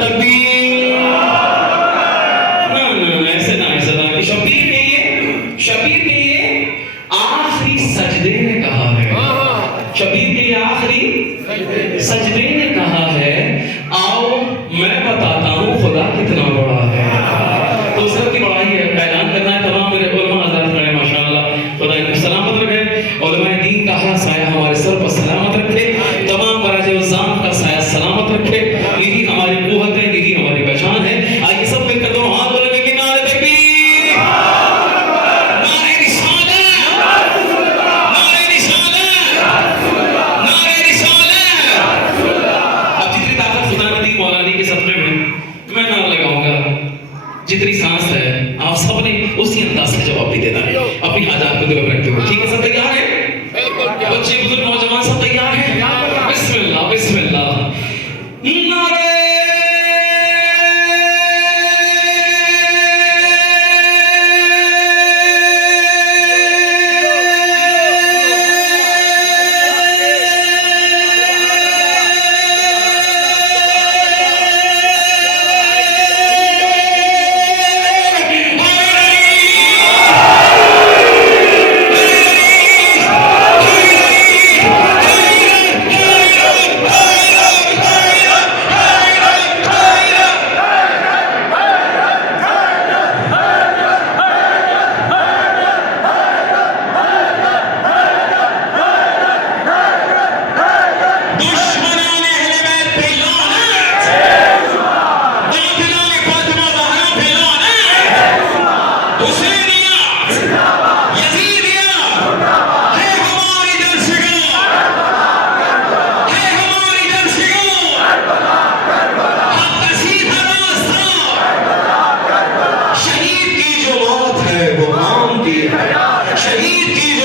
तकबीर। ना ऐसे ना कि शबीर के ये आखिरी सजदे ने कहा है, शबीर के ये आखिरी सजदे ने कहा है, आओ मैं बताता हूँ खुदा कितना बड़ा है। तो उसकी बड़ाई है, ऐलान करना है। तमाम मेरे उलमा हज़रात खड़े माशाअल्लाह, खुदा इनको सलामत रखे, उलमा दीन का हर साया हमारे सर पर सलामत रखे, तमाम बराज-ए-उज़्ज़ाम का साया सलामत रखे। यही हमारी कुव्वत है, यही हमारी पहचान है। आइए सब मिलकर दोनों हाथ बुलंद करके नारे तकबीर, नारे रिसालत, नारे रिसालत, नारे रिसालत। अब जितनी ताकत खुदा ने दी मौला अली के सदक़े में, मैं नारा लगाऊंगा, जितनी सांस है आप सबने उसी अंदाज से जवाब भी देना है, अपनी हाजात को दिल में रखते हुए। ठीक है, सब तैयार है? बच्चे बुजुर्ग नौजवान सब तैयार हैं? बिस्मिल्लाह बिस्मिल्लाह। नारे शहीद की